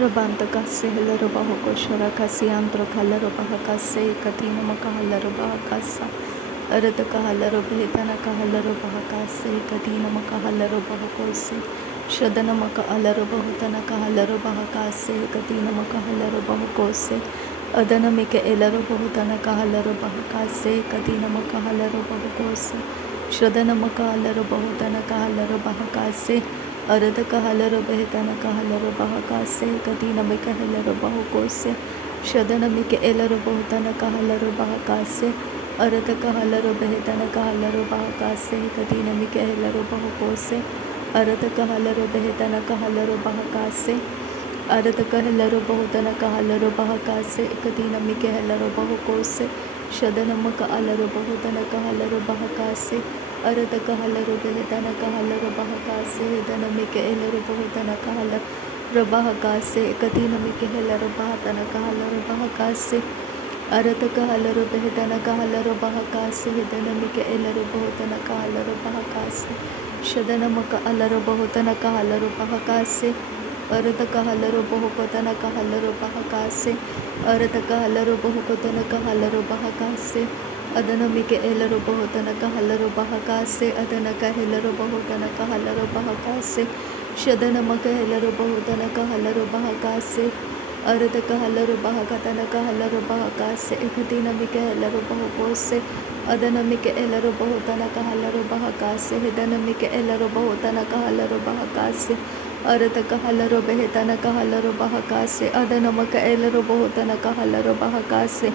Rabantakasse Hilarubaho Sharakasi Antrokalarubahakase Katinamaka Halarubahakasa Arataka Halarubhetana Kahalarubahakase Katinamaka Halarubahakose Shadanamaka Alarubahutana Kahalarubahakase Katinamaka Halarubahakose Adanamika Elarubahutana Kahalarubahakase Katinamaka Halarubahakose Shadanamaka Alarubahutana Kahalarubahakase अरद कहलर बहतन कहलर बहका से कति नमिक हेलर बहुको से शदन मिक एलर बहुतन कहलर बहका से अरद कहलर बहतन कहलर बहका से कति नमिक हेलर बहुको से अरद कहलर बहतन कहलर बहका से अरद कहलर बहुतन कहलर बहका से कति नमिक हेलर बहुको से शदन मक अलर बहुतन कहलर बहका से अरद कहलर बहतन कहलर बहका से दनमिक एलर बहुतन कहलर बहका से कति नमिक हेलर बहतन कहलर बहका से अरद कहलर बहतन कहलर बहका से दनमिक एलर बहुतन कहलर बहका से शदनमक अलर बहुतन कहलर बहका से अरद कहलर बहुकतन कहलर बहका से अरद कहलर बहुकतन कहलर बहका से अदनमिक एलर बहुतन कहलर बहका से अदनक हेलर बहुतन कहलर बहका से शदनमक हेलर बहुतन कहलर बहका से अरद कहलर बहकतन कहलर बहका से इकतीनमिक हेलर बहुको से अदनमिक एलर बहुतन कहलर बहका से हदनमिक एलर बहुतन कहलर बहका से अरद कहलर बहतन कहलर बहका से अदनमक एलर बहुतन कहलर बहका से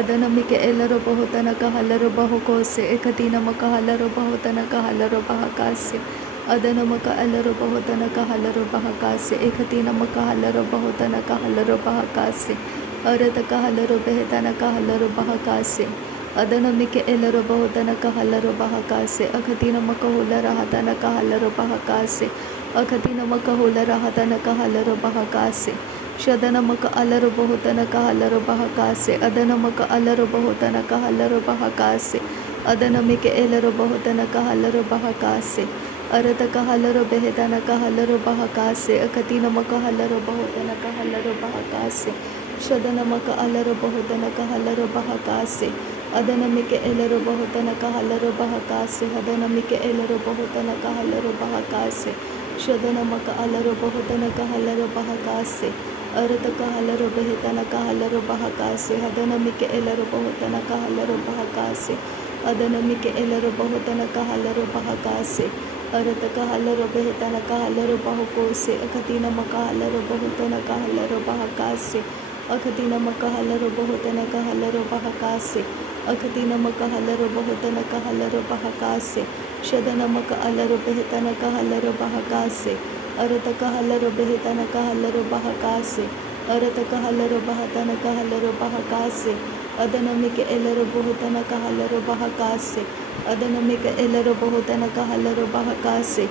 अदनमिक एलर बहुतन कहलर बहुको से एकतीनमक हलर बहुतन कहलर बहका से अदनमक अलर बहुतन कहलर बहका से एकतीनमक हलर बहुतन कहलर बहका से अरद कहलर बहतन कहलर बहका से अदनमिक एलर बहुतन कहलर बहका से अखतीनमक हुलर हतन कहलर बहका से अखतीनमक हुलर हतन कहलर बहका से शदनमक अलर बहुतन कहलर बहका से अदनमक अलर बहुतन कहलर बहका से अदनमिक एलर बहुतन कहलर बहका से अरद कहलर बहतन कहलर बहका से अखतीनमक हलर बहुतन कहलर बहका से शदनमक अलर बहुतन कहलर बहका से अदनमिक एलर बहुतन कहलर बहका से हदनमिक एलर बहुतन कहलर बहका से शदनमक अलर बहुतन कहलर बहका से अरद कहलर बहतन कहलर बहका से हदनमिक एलर बहुतन कहलर बहका से अदनमिक एलर बहुतन कहलर बहका से अरद कहलर बहतन कहलर बहुको से अखतीनमक हलर बहुतन कहलर बहका से अखतीनमक हलर बहुतन कहलर बहका से अखतीनमक हलर बहुतन कहलर बहका से शदनमक अलर बहतन कहलर बहका से अरद कहलर बहतन कहलर बहका से अरद कहलर बहतन कहलर बहका से अदनमिक एलर बहुतन कहलर बहका से अदनमिक एलर बहुतन कहलर बहका से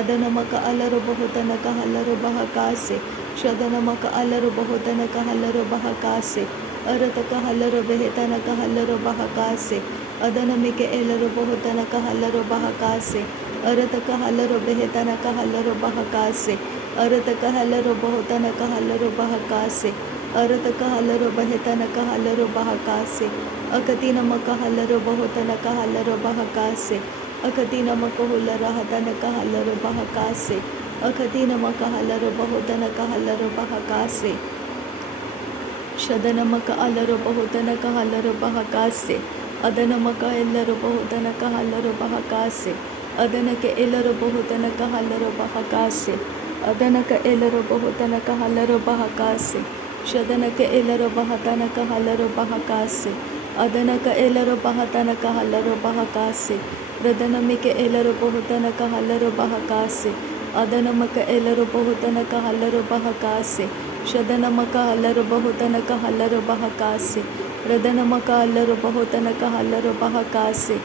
अदनमक अलर बहुतन कहलर बहका से शदनमक अलर बहुतन कहलर बहका से अरद कहलर बहतन कहलर बहका से अदनमिक एलर बहुतन कहलर बहका से अरद कहलर बहतन कहलर बहका से अरद कहलर बहुतन कहलर बहका से अरद कहलर बहतन कहलर बहका से अकतीनमक हलर बहुतन कहलर बहका से अकतीनमक हुलर हतन कहलर बहका से अकतीनमक हलर बहुतन कहलर बहका से शदनमक अलर बहुतन कहलर बहका से अदनमक एलर बहुतन कहलर बहका से अदनक एलर बहुतन कहलर बहका से अदनक एलर बहुतन कहलर बहका से शदनक एलर बहतन कहलर बहका से अदनक एलर बहतन कहलर बहका से रदनमिक एलर बहुतन कहलर बहका से अदनमक एलर बहुतन कहलर बहका से शदनमक अलर बहुतन कहलर बहका से रदनमक अलर बहुतन कहलर बहका से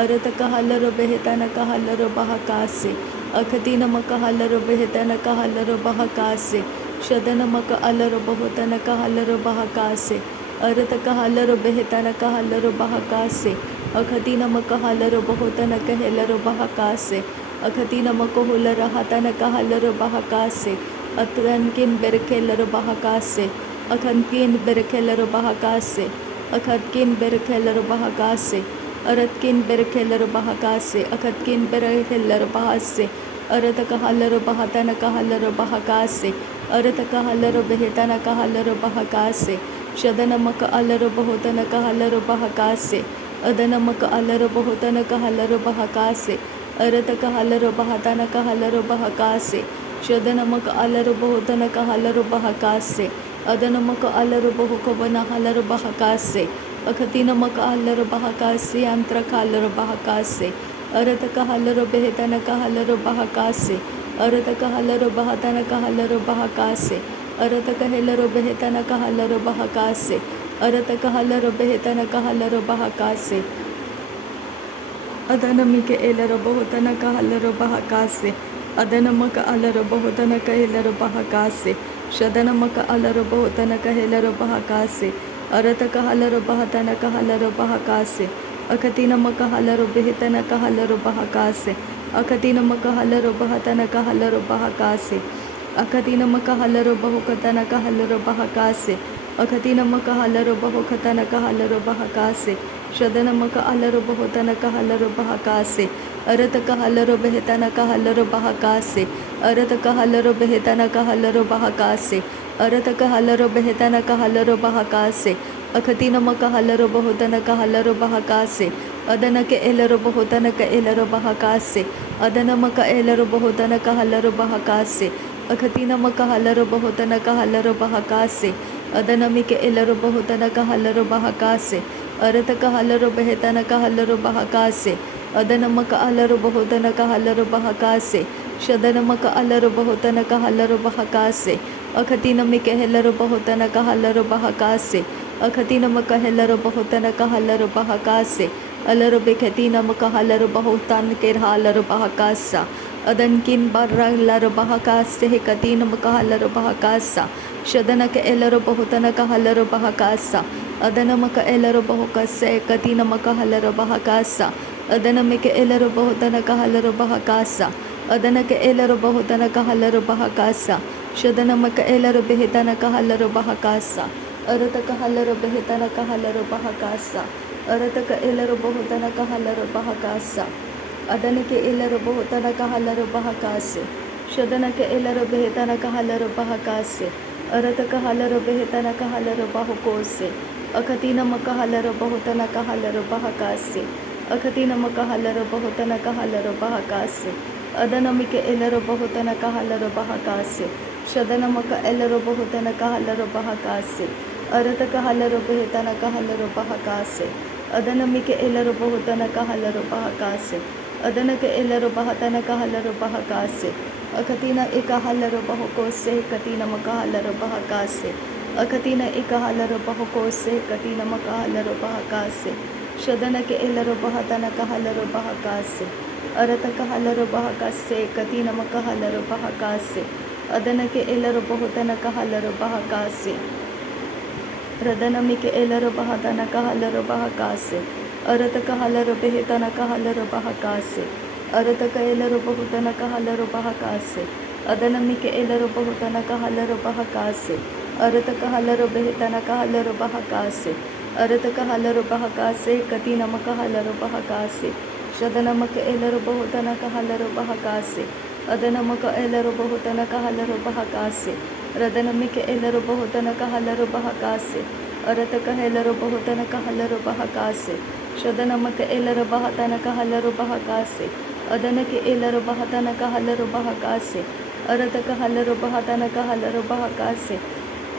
अरद कहलर बहतन कहलर बहका से अखतीनमक हलर बहतन कहलर बहका से शदनमक अलर बहुतन कहलर बहका से अरद कहलर बहतन कहलर बहका से अखतीनमक हलर बहुतन कहलर बहका से अखतीनमक हुलर हतन कहलर बहका से Atlankin Berkeler Bahakase, Akankin Berkeler Bahakase, Akatkin Berkeler Bahakase, Aratkin Berkeler Bahakase, Akatkin Berkeler Bahase, Aratakahalar Bahatana Kahalar Bahakase, Aratakahalar Behetana Kahalar Bahakase, Shadanamaka Alar Bahotana Kahalar Bahakase, Adanamaka Alar Bahotana Kahalar Bahakase, Aratakahalar Bahatana Kahalar Bahakase, Shadanamaka Alar Bahotana Kahalar Bahakase, Adanamaka Alar Bahokavana Halar Bahakase, Akatinamaka Alar Bahakase, Antra Kalar Bahakase, Aratakahalar Behetana Kahalar Bahakase, Aratakahalar Bahatana Kahalar Bahakase, Aratakahalar Behetana Kahalar Bahakase, Aratakahalar Behetana Kahalar Bahakase, Adanamike Elara Bahotana Kahalara Bahakase, Adanamaka Alara Bahotana Kahelara Bahakase, Shadanamaka Alara Bahotana Kahelara Bahakase, Arataka Halara Bahatana Kahalara Bahakase, Akatina Makahalara Behitana Kahalara Bahakase, Akatina Makahalara Bahatana Kahalara Bahakase, Akatina Makahalara Bahokatana Kahalara Bahakase, Akatina Makahalara Bahokatana Kahalara Bahakase, Shadanamaka Alara Bahotana Kahalara Bahakase, Arataka Halara Behetana Kahalara Bahakase, Arataka Halara Behetana Kahalara Bahakase, Arataka Halara Behetana Kahalara Bahakase, Akatina Makahalara Bahotana Kahalara Bahakase, Adanaka Elara Bahotana Ka Elara Bahakase, Adanamaka Elara Bahotana Kahalara Bahakase, Akatina Makahalara Bahotana Kahalara Bahakase, Adanamika Elara Bahotana Kahalara Bahakase, Arataka Halara Behetana Kahalara Bahakase, Adanamaka Alara Bahotana Kahalara Bahakase, Shadanamaka Alara Bahotana Kahalara Bahakase, Akatina Mikahelara Bahotana Kahalara Bahakase, Akatina Makahelara Bahotana Kahalara Bahakase, Alara Bekatina Makahalara Bahotan Kerhalara Bahakasa, Adankin Barra Lara Bahakase, Hekatina Makahalara Bahakasa, Shadanaka Elara Bahotana Kahalara Bahakasa, Adanamaka Elara Bahokase, Katina Makahalara Bahakasa, Adanamika Elara Bahotana Kahalara Bahakasa, Adanaka Elara Bahotana Kahalara Bahakasa, Shadanamaka Elara Behetana Kahalara Bahakasa, Arataka Halara Behetana Kahalara Bahakasa, Arataka Elara Bahotana Kahalara Bahakasa, Adanake Elara Bahotana Kahalara Bahakase, Shadanaka Elara Behetana Kahalara Bahakase, Arataka Halara Behetana Kahalara Bahokose, Akatina Makahalara Bahotana Kahalara Bahakase, Akatina Makahalara Bahotana Kahalara Bahakase, Adanamika Elara Bahotana Kahalara Bahakase, Shadanamaka Elara Bahotana Kahalara Bahakase, Arataka Halara Behetana Kahalara Bahakase, Adanamika Elara Bahotana Kahalara Bahakase, Adanaka Elara Bahatana Kahalara Bahakase, Akatina Ekahalara Bahokose, Katina Makahalara Bahakase, Akatina Ekahalara Bahokose, Katina Makahalara Bahakase, Shadanaka Elara Bahatana Kahalara Bahakase, Arataka Halara Bahakase, Katina Makahalara Bahakase, Adanake Elara Bahotana Kahalara Bahakase, Radanamika Elara Bahatana Kahalara Bahakase, Arataka Halara Behetana Kahalara Bahakase, Arataka Elara Bahotana Kahalara Bahakase, Adanamika Elara Bahotana Kahalara Bahakase, Arataka Halara Behetana Kahalara Bahakase, Arataka Halara Bahakase, Katina Makahalara Bahakase, Shadanamaka Elara Bahotana Kahalara Bahakase, Adanamaka Elara Bahotana Kahalara Bahakase, Radanamika Elara Bahotana Kahalara Bahakase, Arataka Elara Bahotana Kahalara Bahakase, Shadanamaka Elara Bahatana Kahalara Bahakase, Adanaki Elara Bahatana Kahalara Bahakase, Arataka Halara Bahatana Kahalara Bahakase,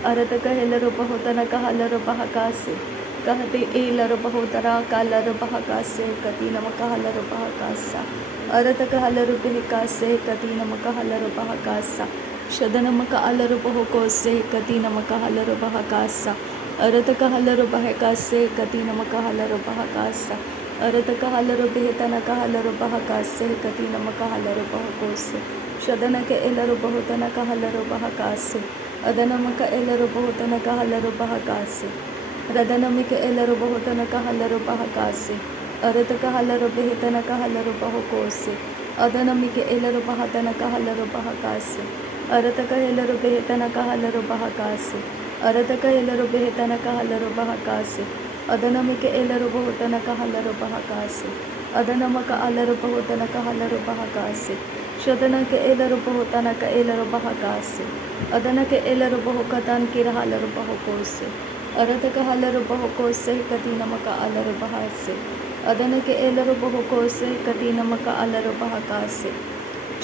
Arataka Elara Bahotana Kahalara Bahakase, Kahati Elara Bahotara Kalara Bahakase, Katina Makahalara Bahakasa, Arataka Halara Behikase, Katina Makahalara Bahakasa, Shadanamaka Alara Bahokose, Katina Makahalara Bahakasa, Arataka Halara Bahakase, Katina Makahalara Bahakasa, Arataka Halara Behetana Kahalara Bahakase, Katina Makahalara Bahakose, Shadanaka Elara Bahotana Kahalara Bahakase, Adanamaka Elara Bahotana Kahalara Bahakase, Radanamika Elara Bahotana Kahalara Bahakase, Arataka Halara Behetana Kahalara Bahakose, Adanamika Elara Bahatana Kahalara Bahakase, ಅರತಕ ಎಲ್ಲರು ಬೆಹತನಕ ಹಲರು ಬಹಕಾಸೆ ಅರತಕ ಎಲ್ಲರು ಬೆಹತನಕ ಹಲರು ಬಹಕಾಸೆ ಅದನಮಿಕೆ ಎಲ್ಲರು ಬಹುತನಕ ಹಲರು ಬಹಕಾಸೆ ಅದನಮಕ ಅಲರು ಬಹುತನಕ ಹಲರು ಬಹಕಾಸೆ ಶದನಕ್ಕೆ ಎಲ್ಲರು ಬಹುತನಕ ಎಲ್ಲರು ಬಹಕಾಸೆ ಅದನಕ್ಕೆ ಎಲ್ಲರು ಬಹುಕತಾನ್ ಕಿರ ಹಲರು ಬಹುಕೋಸೆ ಅರತಕ ಹಲರು ಬಹುಕೋಸೆ ಕತಿ ನಮಕ ಅಲರು ಬಹಾಸೆ ಅದನಕ್ಕೆ ಎಲ್ಲರು ಬಹುಕೋಸೆ ಕತಿ ನಮಕ ಅಲರು ಬಹಕಾಸೆ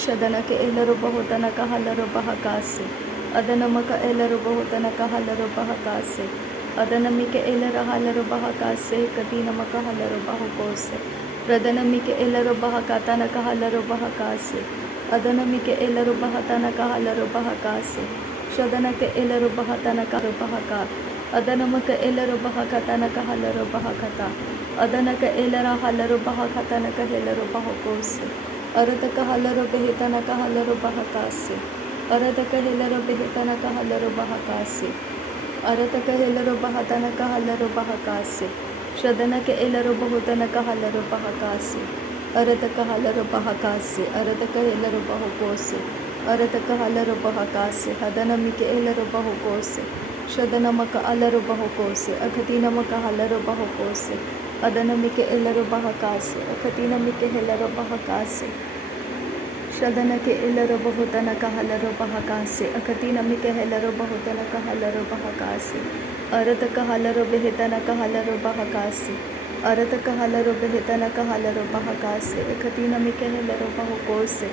ಶದನಕ್ಕೆ ಎಲ್ಲರು ಬಹುತನಕ ಹಲರು ಬಹಕಾಸೆ ಅದನಮಕ ಎಲ್ಲರು ಬಹುತನಕ ಹಲರು ಬಹಕಾಸೆ ಅದನಮಿಕೆ ಎಲ್ಲರ ಹಲರು ಬಹಕಾಸೆ ಕತಿ ನಮಕ ಹಲರು ಬಹುಕೋಸೆ ಪ್ರದನಮಿಕೆ ಎಲ್ಲರು ಬಹಕತನಕ ಹಲರು ಬಹಕಾಸೆ ಅದನಮಿಕೆ ಎಲ್ಲರು ಬಹತನಕ ಹಲರು ಬಹಕಾಸೆ ಶದನಕ್ಕೆ ಎಲ್ಲರು ಬಹತನಕ ಬಹಕ ಅದನಮಕ ಎಲ್ಲರು ಬಹಕತನಕ ಹಲರು ಬಹಕತ ಅದನಕ ಎಲ್ಲರ ಹಲರು ಬಹಕತನಕ ಎಲ್ಲರು ಬಹಕೋಸೆ ಅರತಕ ಹಲರು ಬೆಹಿತನಕ ಹಲರು ಬಹಕಾಸೆ ಅರತಕ ಎಲ್ಲರು ಬೆಹಿತನಕ ಹಲರು ಬಹಕಾಸೆ ಅರತಕ ಎಲ್ಲರು ಬಹತನಕ ಹಲರು ಬಹಕಾಸೆ ಶದನಕ್ಕೆ ಎಲ್ಲರು ಬಹುತನಕ ಹಲರು ಬಹಕಾಸೆ ಅರತಕ ಹಲರು ಬಹಕಾಸೆ ಅರತಕ ಎಲ್ಲರು ಬಹುಕೋಸೆ ಅರತಕ ಹಲರು ಬಹಕಾಸೆ ಹದನಮಿಕೆ ಎಲ್ಲರು ಬಹುಕೋಸೆ ಶದನಮಕ ಅಲರು ಬಹುಕೋಸೆ ಅಖತಿನಮಕ ಹಲರು ಬಹುಕೋಸೆ ಅದನಮಿಕೆ ಎಲ್ಲರು ಬಹಕಾಸೆ ಅಖತಿನಮಿಕೆ ಎಲ್ಲರು ಬಹಕಾಸೆ ಶದನಕ್ಕೆ ಎಲ್ಲರು ಬಹುತನಕ ಹಲರು ಬಹಕಾಸೆ ಅಖತಿನಮಿಕೆ ಎಲ್ಲರು ಬಹುತನಕ ಹಲರು ಬಹಕಾಸೆ ಅರತಕ ಹಲರು ಬೆಹಿತನಕ ಹಲರು ಬಹಕಾಸೆ ಅರತಕ ಹಲರು ಬೆಹಿತನಕ ಹಲರು ಬಹಕಾಸೆ ಅಖತಿನಮಿಕೆ ಎಲ್ಲರು ಬಹುಕೋಸೆ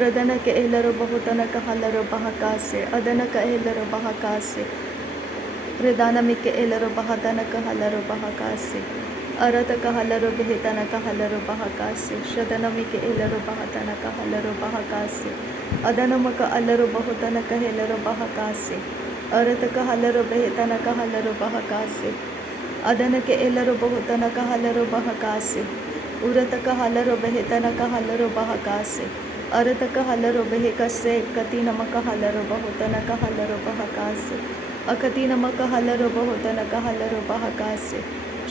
ರದನಕ್ಕೆ ಎಲ್ಲರು ಬಹುತನಕ ಹಲರು ಬಹಕಾಸೆ ಅದನಕ ಎಲ್ಲರು ಬಹಕಾಸೆ ಪ್ರಧಾನಮಿಕೆ ಎಲ್ಲರು ಬಹತನಕ ಹಲರು ಬಹಕಾಸೆ ಅರತಕ ಹಲರು ಬೆಹಿತನಕ ಹಲರು ಬಹಕಾಸೆ ಶದನಮಿಕೆ ಎಲ್ಲರು ಬಹತನಕ ಹಲರು ಬಹಕಾಸೆ ಅದನಮಕ ಅಲ್ಲರು ಬಹುತನಕ ಎಲ್ಲರು ಬಹಕಾಸೆ ಅರತಕ ಹಲರು ಬೆಹಿತನಕ ಹಲರು ಬಹಕಾಸೆ ಅದನಕ್ಕೆ ಎಲ್ಲರು ಬಹುತನಕ ಹಲರು ಬಹಕಾಸೆ ಉರತಕ ಹಲರು ಬೆಹಿತನಕ ಹಲರು ಬಹಕಾಸೆ ಅರತಕ ಹಲರು ಬೆಹಿಕಸೆ ಕತಿ ನಮಕ ಹಲರು ಬಹುತನಕ ಹಲರು ಬಹಕಾಸೆ ಅಕತಿ ನಮಕ ಹಲರು ಬಹುತನಕ ಹಲರು ಬಹಕಾಸೆ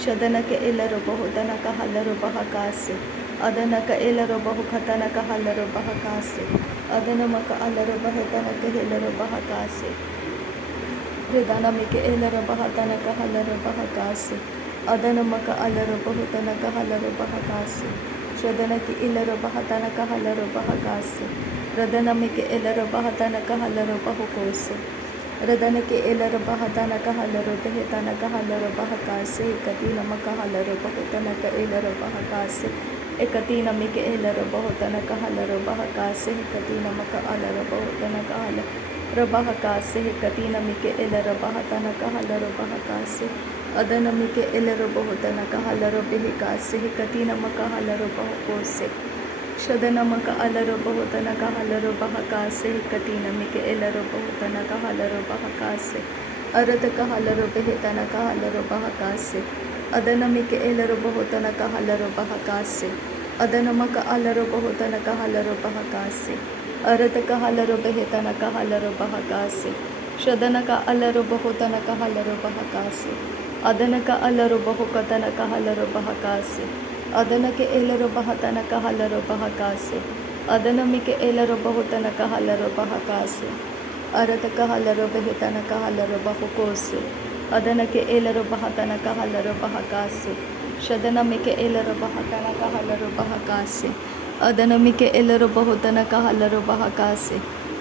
ಶದನಕ್ಕೆ ಎಲ್ಲರು ಬಹುತನಕ ಹಲರು ಬಹಕಾಸೆ ಅದನಕ ಎಲ್ಲರು ಬಹುಕತನಕ ಹಲರು ಬಹಕಾಸೆ ಅದನಮಕ ಅಲರು ಬಹತನಕ ಎಲ್ಲರು ಬಹಕಾಸೆ ಪ್ರಧಾನಮಿಕೆ ಎಲ್ಲರ ಬಹತನಕ ಹಲರು ಬಹಕಾಸೆ ಅದನಮಕ ಅಲರು ಬಹುತನಕ ಹಲರು ಬಹಕಾಸೆ ಶದನಕ್ಕೆ ಎಲ್ಲರು ಬಹತನಕ ಹಲರು ಬಹಕಾಸೆ ರದನಮಿಕೆ ಎಲ್ಲರು ಬಹತನಕ ಹಲರು ಬಹುಕೋಸೆ ರದನಕ್ಕೆ ಎಲ್ಲರು ಬಹತನಕ ಹಲರು ಬೆಹಿತನಕ ಹಲರು ಬಹಕಾಸೆ ಕತಿ ನಮಕ ಹಲರು ಬಹುತನಕ ಎಲ್ಲರು ಬಹಕಾಸೆ एकती नमिके ಎಲ್ಲರು ಬಹುತನಕ ಹಲರು ಬಹಕಾಸೆ ಕತಿ ನಮಕ ಅಲರು ಬಹುತನಕ ಹಲರು ಬಹಕಾಸೆ ಕತಿ ನಮಿಕೆ ಎಲ್ಲರು ಬಹತನಕ ಹಲರು ಬಹಕಾಸೆ ಅದನಮಿಕೆ ಎಲ್ಲರು ಬಹುತನಕ ಹಲರು ಬೆಹಿಕಾಸೆ ಕತಿ ನಮಕ ಹಲರು ಬಹುಕೋಸೆ ಶದನಮಕ ಅಲರು ಬಹುತನಕ ಹಲರು ಬಹಕಾಸೆ ಕತಿ ನಮಿಕೆ ಎಲ್ಲರು ಬಹುತನಕ ಹಲರು ಬಹಕಾಸೆ ಅರತಕ ಹಲರು ಬೆಹಿತನಕ ಹಲರು ಬಹಕಾಸೆ ಅದನಮಿಕೆ ಎಲ್ಲರು ಬಹುತನಕ ಹಲರು ಬಹಕಾಸೆ ಅದನಮಕ ಅಲರು ಬಹುತನಕ ಹಲರು ಬಹಕಾಸೆ ಅರತಕ ಹಲರು ಬೆಹಿತನಕ ಹಲರು ಬಹಕಾಸೆ ಶದನಕ ಅಲರು ಬಹುತನಕ ಹಲರು ಬಹಕಾಸೆ ಅದನಕ ಅಲರು ಬಹುಕತನಕ ಹಲರು ಬಹಕಾಸೆ ಅದನಕ್ಕೆ ಎಲ್ಲರು ಬಹತನಕ ಹಲರು ಬಹಕಾಸೆ ಅದನಮಿಕೆ ಎಲ್ಲರು ಬಹುತನಕ ಹಲರು ಬಹಕಾಸೆ ಅರತಕ ಹಲರು ಬೆಹಿತನಕ ಹಲರು ಬಹುಕೋಸೆ ಅದನಕ್ಕೆ ಎಲ್ಲರು ಬಹತನಕ ಹಲರು ಬಹಕಾಸೆ ಶದನಮಿಕೆ ಎಲ್ಲರು ಬಹತನಕ ಹಲರು ಬಹಕಾಸೆ ಅದನಮಿಕೆ ಎಲ್ಲರು ಬಹುತನಕ ಹಲರು ಬಹಕಾಸೆ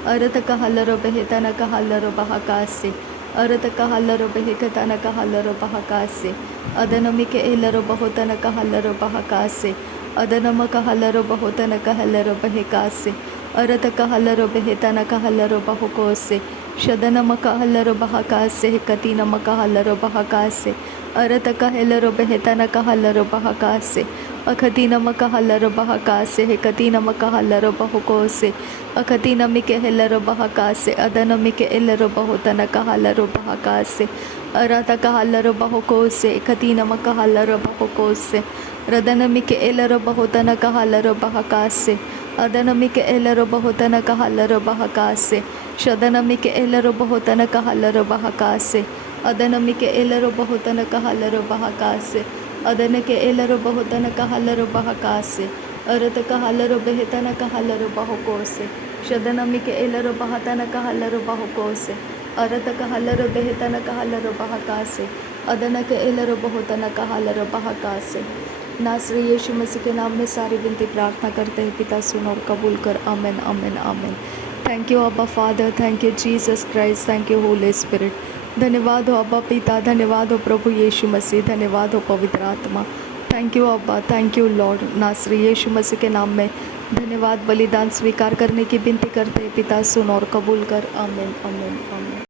ಅರತಕ ಹಲರು ಬೆಹಿತನಕ ಹಲರು ಬಹಕಾಸೆ ಅರತಕ ಹಲರು ಬೆಹಿಕತನಕ ಹಲರು ಬಹಕಾಸೆ ಅದನಮಿಕೆ ಎಲ್ಲರು ಬಹುತನಕ ಹಲರು ಬಹಕಾಸೆ ಅದನಮಕ ಹಲರು ಬಹುತನಕ ಹಲರು ಬಹಿಕಾಸೆ ಅರತಕ ಹಲರು ಬೆಹಿತನಕ ಹಲರು ಬಹುಕೋಸೆ ಶದನಮಕ ಹಲರು ಬಹಕಾಸೆ ಕತಿ ನಮಕ ಹಲರು ಬಹಕಾಸೆ ಅರತಕ ಎಲ್ಲರು ಬೆಹಿತನಕ ಹಲರು ಬಹಕಾಸೆ ಅಖತಿ ನಮಕ ಹಲರು ಬಹಕಾಸೆ ಕತಿ ನಮಕ ಹಲರು ಬಹುಕೋಸೆ ಅಖತಿ ನಮಿಕೆ ಎಲ್ಲರು ಬಹಕಾಸೆ ಅದನಮಿಕೆ ಎಲ್ಲರು ಬಹುತನಕ ಹಲರು ಬಹಕಾಸೆ ಅರತಕ ಹಲರು ಬಹುಕೋಸೆ ಕತಿ ನಮಕ ಹಲರು ಬಹುಕೋಸೆ ರದನಮಿಕೆ ಎಲ್ಲರು ಬಹುತನಕ ಹಲರು ಬಹಕಾಸೆ ಅದನಮಿಕೆ ಎಲ್ಲರು ಬಹುತನಕ ಹಲರು ಬಹಕಾಸೆ ಶದನಮಿಕೆ ಎಲ್ಲರು ಬಹುತನಕ ಹಲರು ಬಹಕಾಸೆ ಅದನಮಿಕೆ ಎಲ್ಲರು ಬಹುತನಕ ಹಲರು ಬಹಕಾಸೆ ಅದನಕ್ಕೆ ಎಲ್ಲರು ಬಹುತನಕ ಹಲರು ಬಹಕಾಸೆ ಅರತಕ ಹಲರು ಬೆಹಿತನಕ ಹಲರು ಬಹುಕೋಸೆ शदनमी के एलरो बहतन कहलरो बहुको से अरत कहलरो बेहतन कहलरो बहका से अदन के एलरो बहुतन कहलरो बहका से। नासरी यीशु मसीह के नाम में सारी विनती प्रार्थना करते हैं पिता, सुन और कबूल कर। आमेन आमेन आमेन। थैंक यू अब्बा father, thank you Jesus Christ, thank you Holi spirit. धन्यवाद हो अब्बा पिता, धन्यवाद हो प्रभु यीशु मसीह, धन्यवाद हो पवित्र आत्मा। थैंक यू अब्बा, थैंक यू लॉर्ड। नासरी यीशु मसीह के नाम में धन्यवाद। बलिदान स्वीकार करने की विनती करते हैं पिता, सुन और कबूल कर। आमेन आमेन आमेन।